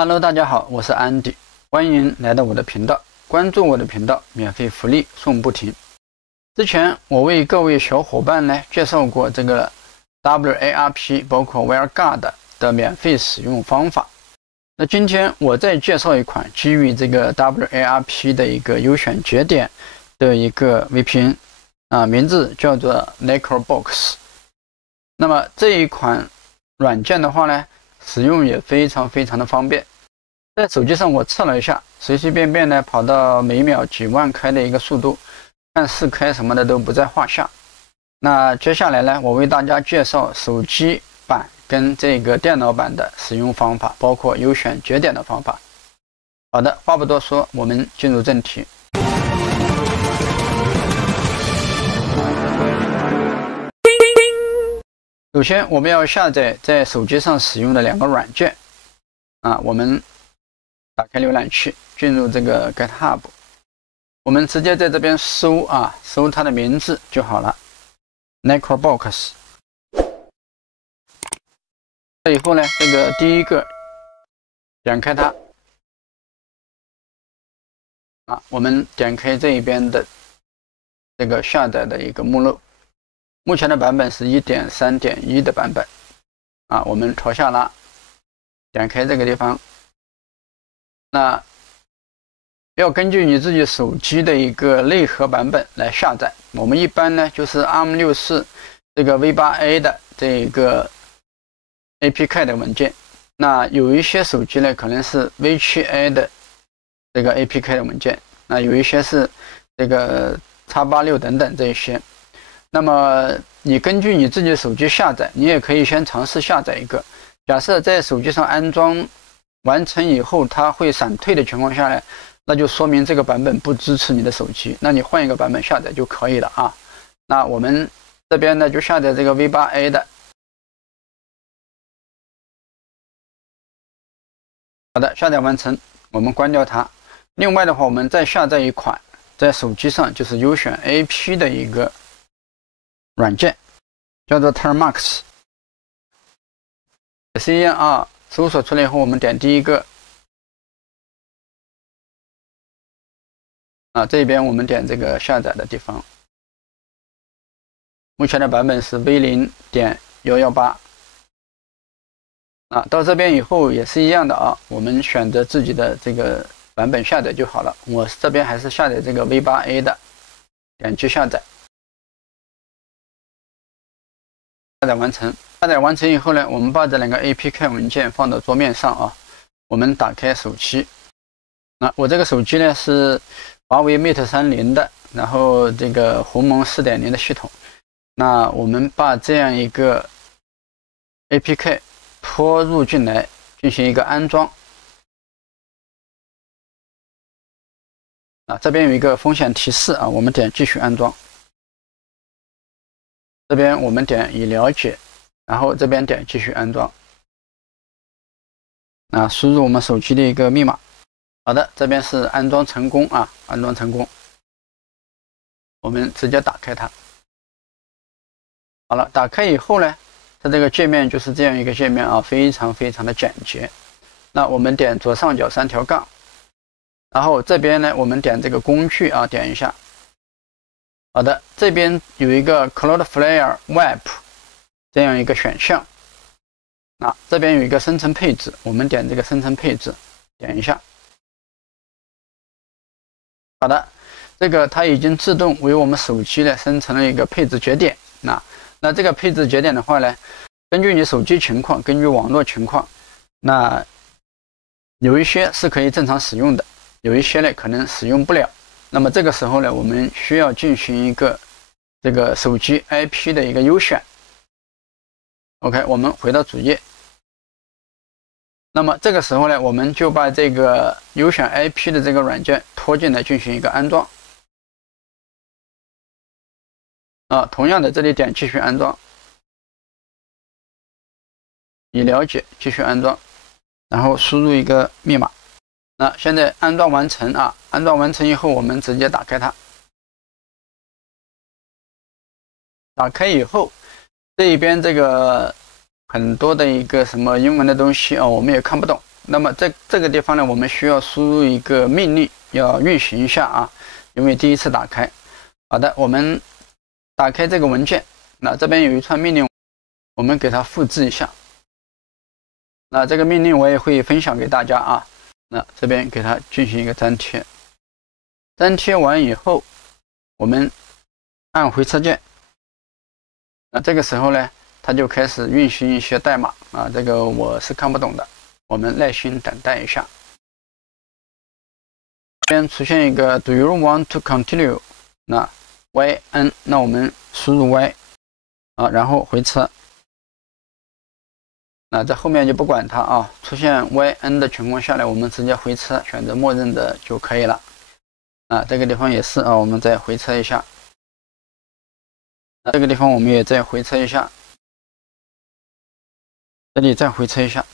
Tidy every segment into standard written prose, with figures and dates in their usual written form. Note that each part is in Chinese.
Hello，大家好，我是安迪，欢迎来到我的频道，关注我的频道，免费福利送不停。之前我为各位小伙伴呢介绍过这个 WARP， 包括 WireGuard 的免费使用方法。那今天我再介绍一款基于这个 WARP 的一个优选节点的一个 VPN，名字叫做 NecroBox。那么这一款软件的话呢，使用也非常的方便。在手机上我测了一下，随随便便呢跑到每秒几万开的一个速度，看4K 什么的都不在话下。那接下来呢，我为大家介绍手机版跟这个电脑版的使用方法，包括优选节点的方法。好的，话不多说，我们进入正题。首先，我们要下载在手机上使用的2个软件。我们打开浏览器，进入这个 GitHub， 我们直接在这边搜它的名字就好了 ，NecroBox。这以后呢，这个第一个点开它，我们点开这一边的这个下载的一个目录。目前的版本是 1.3.1 的版本，我们朝下拉，点开这个地方，那要根据你自己手机的一个内核版本来下载。我们一般呢就是 ARM64 这个 V8A 的这个 APK 的文件，那有一些手机呢可能是 V7A 的这个 APK 的文件，那有一些是这个 X86 等等这些。那么你根据你自己的手机下载，你也可以先尝试下载一个。假设在手机上安装完成以后，它会闪退的情况下呢，那就说明这个版本不支持你的手机，那你换一个版本下载就可以了啊。那我们这边呢就下载这个 V8A 的。好的，下载完成，我们关掉它。另外的话，我们再下载一款在手机上就是优选 AP 的一个软件，叫做 Termux， 也是一样搜索出来以后，我们点第一个，这边我们点这个下载的地方，目前的版本是 V0.118，到这边以后也是一样的我们选择自己的这个版本下载就好了。我这边还是下载这个 V8A 的，点击下载。下载完成。下载完成以后呢，我们把这2个 APK 文件放到桌面上我们打开手机。我这个手机呢是华为 Mate 30的，然后这个鸿蒙 4.0 的系统。那我们把这样一个 APK 拖入进来，进行一个安装。这边有一个风险提示我们点继续安装。这边我们点已了解，然后这边点继续安装。输入我们手机的一个密码。好的，这边是安装成功安装成功。我们直接打开它。好了，打开以后呢，它这个界面就是这样一个界面非常的简洁。那我们点左上角3条杠，然后这边呢，我们点这个工具点一下。好的，这边有一个 Cloudflare Web 这样一个选项，这边有一个生成配置，我们点这个生成配置，点一下。好的，这个它已经自动为我们手机呢生成了一个配置节点。那这个配置节点的话呢，根据你手机情况，根据网络情况，那有一些是可以正常使用的，有一些呢可能使用不了。那么这个时候呢，我们需要进行一个这个手机 IP 的一个优选。OK， 我们回到主页。那么这个时候呢，我们就把这个优选 IP 的这个软件拖进来进行一个安装。同样的，这里点继续安装，已了解，继续安装，然后输入一个密码。现在安装完成安装完成以后，我们直接打开它。打开以后，这一边这个很多的一个什么英文的东西我们也看不懂。那么这个地方呢，我们需要输入一个命令，要运行一下啊，因为第一次打开。好的，我们打开这个文件，那这边有一串命令，我们给它复制一下。那这个命令我也会分享给大家啊。那这边给它进行一个粘贴，粘贴完以后，我们按回车键。那这个时候呢，它就开始运行一些代码啊，这个我是看不懂的，我们耐心等待一下。这边出现一个 Do you want to continue？ 那 YN， 那我们输入 Y 啊，然后回车。那在后面就不管它啊，出现 YN 的情况下来，我们直接回车，选择默认的就可以了。啊，这个地方也是啊，我们再回车一下。这个地方我们也再回车一下，这里再回车一下。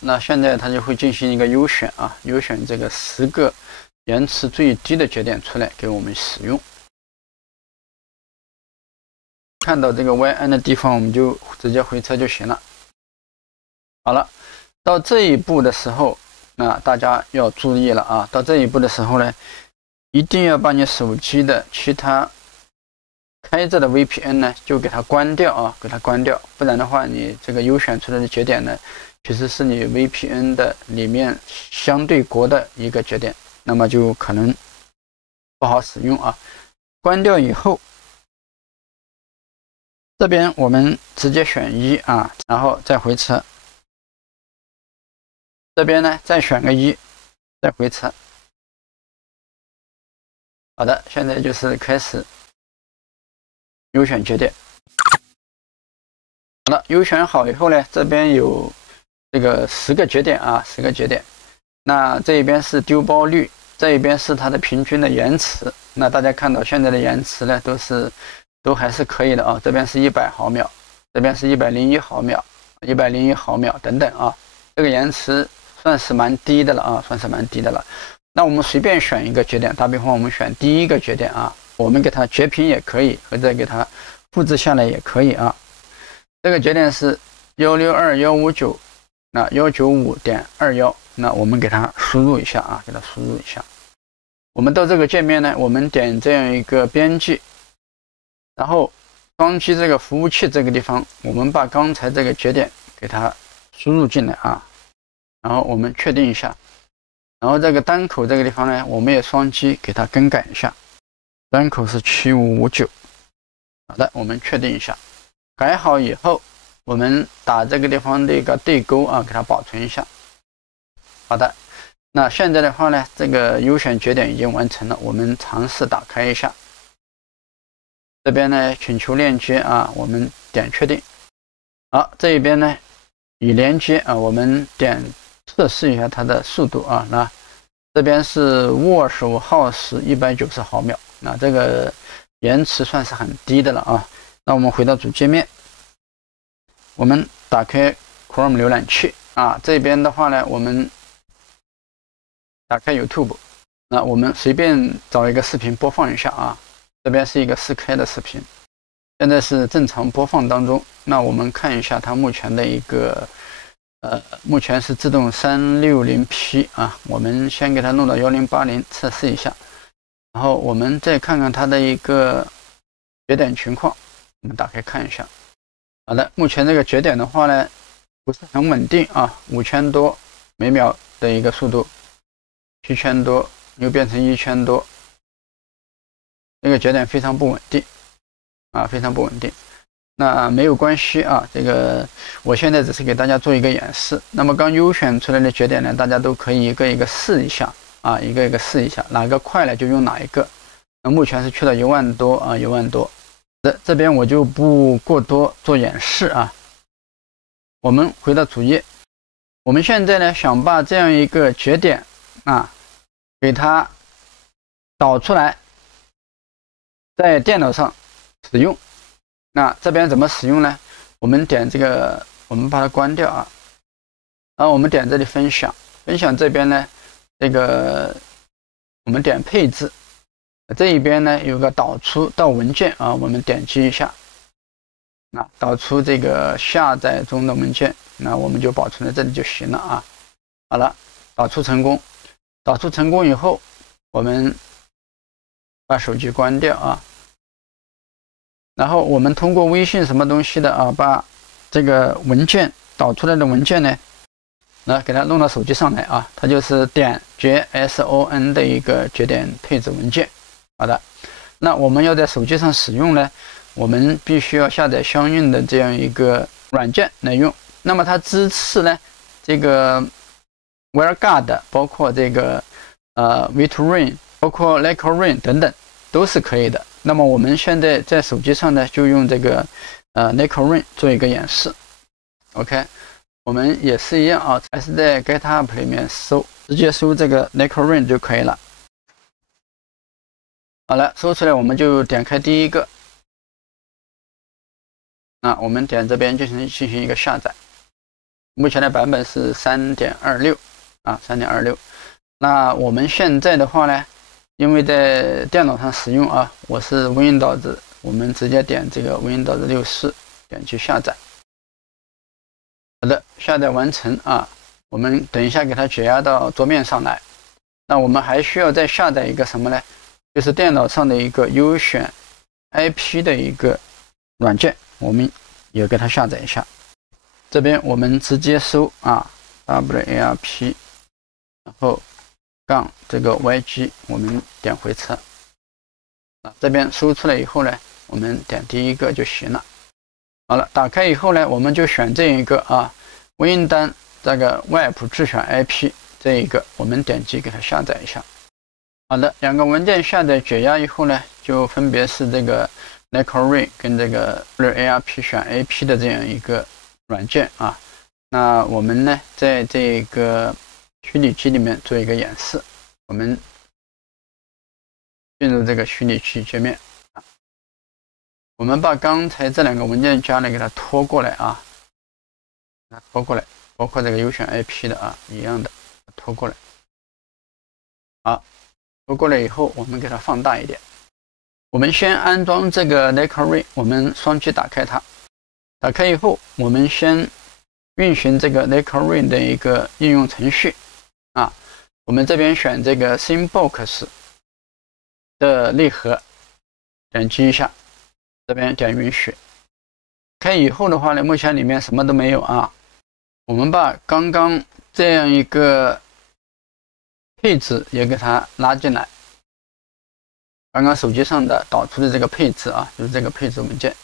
那现在它就会进行一个优选啊，优选这个10个延迟最低的节点出来给我们使用。看到这个 YN 的地方，我们就直接回车就行了。好了，到这一步的时候，那大家要注意了啊！到这一步的时候呢，一定要把你手机的其他开着的 VPN 呢，就给它关掉啊，给它关掉，不然的话，你这个优选出来的节点呢，其实是你 VPN 的里面相对国的一个节点，那么就可能不好使用啊。关掉以后，这边我们直接选1啊，然后再回车。这边呢再选个1，再回车。好的，现在就是开始优选节点。好了，优选好以后呢，这边有这个10个节点啊，10个节点。那这一边是丢包率，这一边是它的平均的延迟。那大家看到现在的延迟呢，都还是可以的啊。这边是100毫秒，这边是101毫秒，101毫秒等等啊。这个延迟算是蛮低的了啊，算是蛮低的了。那我们随便选一个节点，打比方我们选第一个节点啊，我们给它截屏也可以，或者给它复制下来也可以啊。这个节点是162.159，那195.21，那我们给它输入一下啊，给它输入一下。我们到这个界面呢，我们点这样一个编辑，然后双击这个服务器这个地方，我们把刚才这个节点给它输入进来啊，然后我们确定一下。然后这个单口这个地方呢，我们也双击给它更改一下，单口是7559。好的，我们确定一下，改好以后，我们打这个地方的一个对勾啊，给它保存一下。好的，那现在的话呢，这个优选节点已经完成了，我们尝试打开一下。这边呢，请求链接啊，我们点确定。好，这一边呢，已连接啊，我们点测试一下它的速度啊。那这边是握手耗时190毫秒，那这个延迟算是很低的了啊。那我们回到主界面，我们打开 Chrome 浏览器啊，这边的话呢，我们打开 YouTube， 那我们随便找一个视频播放一下啊。这边是一个4K 的视频，现在是正常播放当中。那我们看一下它目前的一个目前是自动360P 啊，我们先给它弄到1080测试一下，然后我们再看看它的一个节点情况，我们打开看一下。好的，目前这个节点的话呢，不是很稳定啊，5000多每秒的一个速度，7000多又变成1000多，这个节点非常不稳定啊，非常不稳定。那没有关系啊，这个我现在只是给大家做一个演示。那么刚优选出来的节点呢，大家都可以一个一个试一下啊，一个一个试一下，哪个快了就用哪一个。那目前是去了1万多啊，1万多。这边我就不过多做演示啊。我们回到主页，我们现在呢想把这样一个节点啊，给它导出来，在电脑上使用。那这边怎么使用呢？我们点这个，我们把它关掉啊。然后我们点这里分享，分享这边呢，这个我们点配置，这一边呢有个导出到文件啊，我们点击一下，导出这个下载中的文件，那我们就保存在这里就行了啊。好了，导出成功，导出成功以后，我们把手机关掉啊。然后我们通过微信什么东西的啊，把这个文件导出来的文件呢，那给它弄到手机上来啊，它就是点JSON 的一个节点配置文件。好的，那我们要在手机上使用呢，我们必须要下载相应的这样一个软件来用。那么它支持呢，这个 WireGuard， 包括这个V2Rain， 包括 LecoRain 等等，都是可以的。那么我们现在在手机上呢，就用这个LecoRain 做一个演示。OK， 我们也是一样啊，还是在 GitHub 里面搜，直接搜这个 LecoRain 就可以了。好了，搜出来我们就点开第一个，那我们点这边进行一个下载。目前的版本是 3.26 啊 3.26。那我们现在的话呢，因为在电脑上使用啊，我是 Windows， 我们直接点这个 Windows 64，点击下载。好的，下载完成啊。我们等一下给它解压到桌面上来。那我们还需要再下载一个什么呢？就是电脑上的一个优选 IP 的一个软件，我们也给它下载一下。这边我们直接搜啊 WARP， 然后杠这个 YG， 我们点回车啊。这边搜出来以后呢，我们点第一个就行了。好了，打开以后呢，我们就选这一个啊 Win 单这个外部自选 IP 这一个，我们点击给它下载一下。好的，两个文件下载解压以后呢，就分别是这个 LecoRain 跟这个 WARP 选 AP 的这样一个软件啊。那我们呢，在这个虚拟机里面做一个演示。我们进入这个虚拟机界面啊，我们把刚才这两个文件夹呢给它拖过来啊，拖过来，包括这个优选 IP 的啊，一样的拖过来。好。拖过来以后，我们给它放大一点。我们先安装这个 LecoRain， 我们双击打开它。打开以后，我们先运行这个 LecoRain 的一个应用程序啊。我们这边选这个 Symbox 的内核，点击一下，这边点允许。开以后的话呢，目前里面什么都没有啊。我们把刚刚这样一个配置也给它拉进来，刚刚手机上的导出的这个配置啊，就是这个配置文件。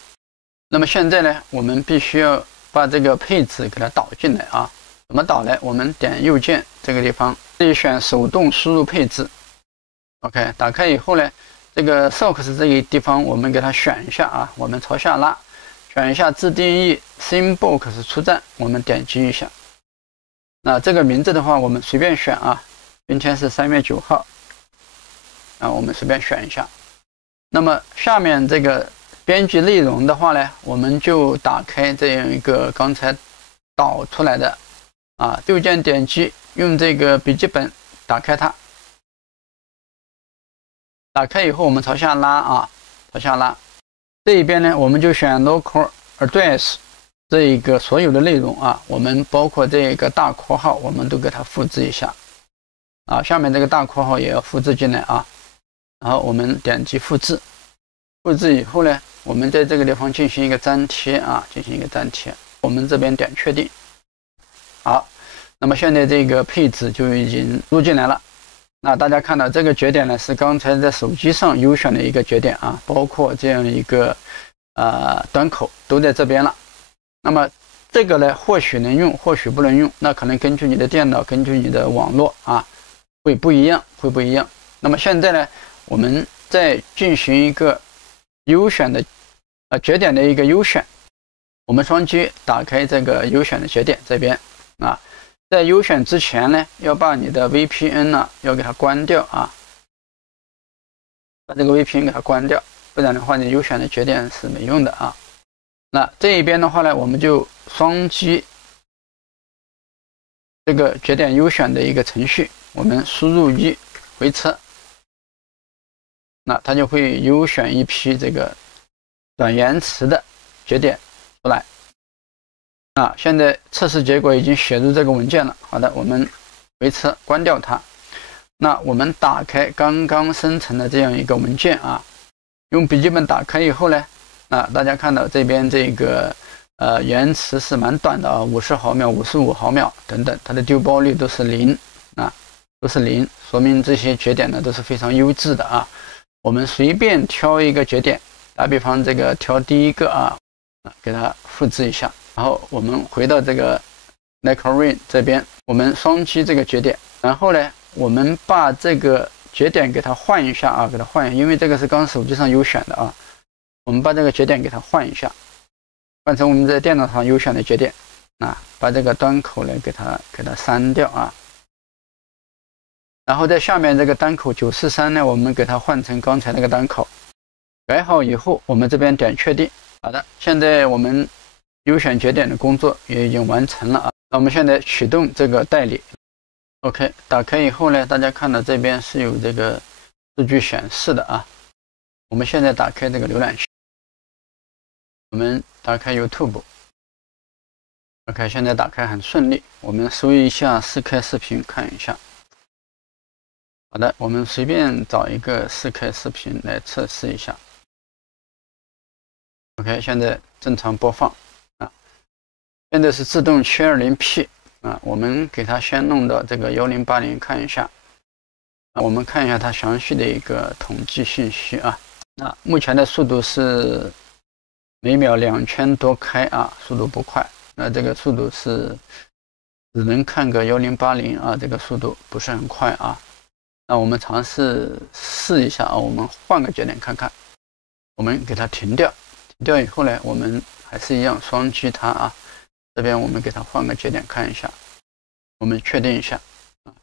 那么现在呢，我们必须要把这个配置给它导进来啊。怎么导呢？我们点右键这个地方，这里选手动输入配置。OK， 打开以后呢，这个 Source 这个地方我们给它选一下啊，我们朝下拉，选一下自定义 Symbox 出站，我们点击一下。那这个名字的话，我们随便选啊。今天是3月9号，啊，我们随便选一下。那么下面这个编辑内容的话呢，我们就打开这样一个刚才导出来的啊，右键点击，用这个笔记本打开它。打开以后，我们朝下拉啊，朝下拉。这一边呢，我们就选 local address 这一个所有的内容啊，我们包括这个大括号，我们都给它复制一下。啊，下面这个大括号也要复制进来啊，然后我们点击复制，复制以后呢，我们在这个地方进行一个粘贴啊，进行一个粘贴，我们这边点确定。好，那么现在这个配置就已经录进来了。那大家看到这个节点呢，是刚才在手机上优选的一个节点啊，包括这样一个端口都在这边了。那么这个呢，或许能用，或许不能用，那可能根据你的电脑，根据你的网络啊。会不一样。那么现在呢，我们再进行一个优选的节点的一个优选。我们双击打开这个优选的节点这边啊，在优选之前呢，要把你的 VPN 呢要给它关掉啊，把这个 VPN 给它关掉，不然的话你优选的节点是没用的啊。那这一边的话呢，我们就双击这个节点优选的一个程序。我们输入1回车，那它就会优选一批这个短延迟的节点出来。现在测试结果已经写入这个文件了。好的，我们回车关掉它。那我们打开刚刚生成的这样一个文件啊，用笔记本打开以后呢，大家看到这边这个延迟是蛮短的啊，50毫秒、55毫秒等等，它的丢包率都是0都是0，说明这些节点呢都是非常优质的啊。我们随便挑一个节点，打比方这个挑第一个啊，给它复制一下，然后我们回到这个 Lecrain 这边，我们双击这个节点，然后呢，我们把这个节点给它换一下啊，给它换一下，因为这个是刚手机上优选的啊，我们把这个节点给它换一下，换成我们在电脑上优选的节点把这个端口呢给它删掉啊。然后在下面这个单口943呢，我们给它换成刚才那个单口。改好以后，我们这边点确定。好的，现在我们优选节点的工作也已经完成了啊。那我们现在启动这个代理。OK， 打开以后呢，大家看到这边是有这个数据显示的啊。我们现在打开这个浏览器，我们打开 YouTube。OK， 现在打开很顺利。我们搜一下4K 视频看一下。好的，我们随便找一个4K 视频来测试一下。OK， 现在正常播放现在是自动 720P 我们给它先弄到这个1080看一下我们看一下它详细的一个统计信息啊。目前的速度是每秒2000多开速度不快。这个速度是只能看个1080这个速度不是很快啊。那我们尝试一下我们换个节点看看。我们给它停掉，停掉以后呢，我们还是一样双击它这边我们给它换个节点看一下，我们确定一下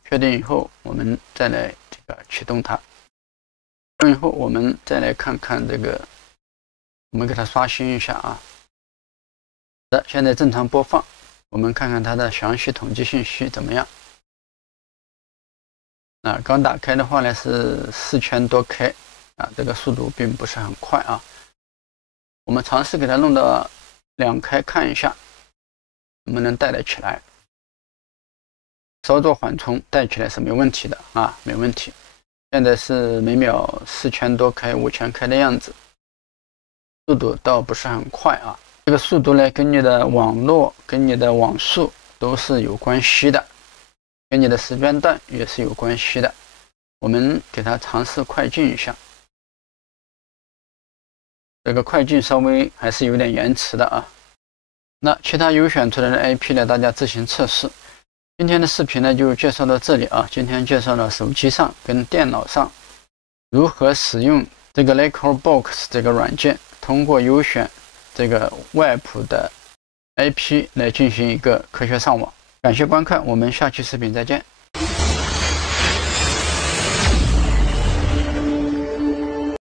确定以后，我们再来这个启动它。启动以后，我们再来看看这个，我们给它刷新一下好的，现在正常播放，我们看看它的详细统计信息怎么样。刚打开的话呢是4000多 K 这个速度并不是很快我们尝试给它弄到2开看一下，能不能带得起来。稍作缓冲，带起来是没问题的没问题。现在是每秒4000多 K、5000 K 的样子，速度倒不是很快这个速度呢，跟你的网络、跟你的网速都是有关系的。跟你的时间段也是有关系的。我们给它尝试快进一下，这个快进稍微还是有点延迟的那其他优选出来的 IP 呢，大家自行测试。今天的视频呢就介绍到这里今天介绍了手机上跟电脑上如何使用这个 Lecrabox 这个软件，通过优选这个外部的 IP 来进行一个科学上网。感谢观看，我们下期视频再见。